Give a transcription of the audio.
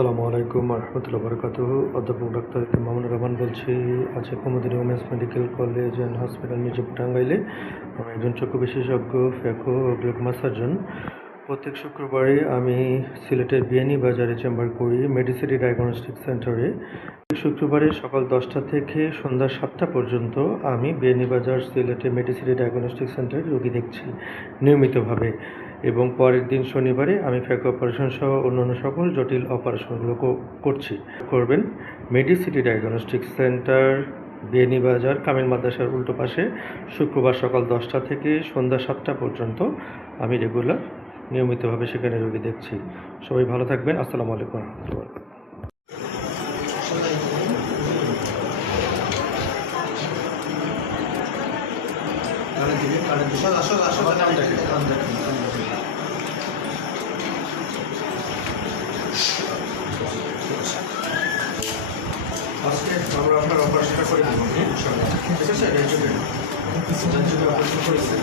আসসালামু আলাইকুম রহমতুল্লাহ বরকাতুহু। অধ্যাপক ডাক্তার মামুনুর রহমান বলছি। আছে Kumudini women's medical college and hospital Mirzapur টাঙ্গাইলে। আমি একজন চক্ষু বিশেষজ্ঞ, ফ্যাকো ও গ্লুকোমা সার্জন। প্রত্যেক শুক্রবারে আমি সিলেটের বিয়ানী বাজারে চেম্বার করি, মেডিসিটি ডায়াগনস্টিক সেন্টারে। শুক্রবারে সকাল 10টা থেকে সন্ধ্যা 7টা পর্যন্ত আমি বিয়ানী বাজার সিলেটে মেডিসিটি ডায়াগনস্টিক সেন্টারে রোগী দেখছি নিয়মিতভাবে, এবং পরের দিন শনিবারে আমি ফ্যাকো অপারেশন সহ অন্যান্য সকল জটিল অপারেশনগুলো করবেন। মেডিসিটি ডায়াগনস্টিক সেন্টার, বিয়ানী বাজার, কামিল মাদ্রাসার উল্টো পাশে, শুক্রবার সকাল 10টা থেকে সন্ধ্যা 7টা পর্যন্ত আমি রেগুলার নিয়মিতভাবে সেখানে রোগী দেখছি। সবাই ভালো থাকবেন। আসসালামু আলাইকুম রহমতুল্লাহ। আজকে আমরা আপনার অপারেশনটা করে দেবো, ঠিক আছে? অপারেশন করেছে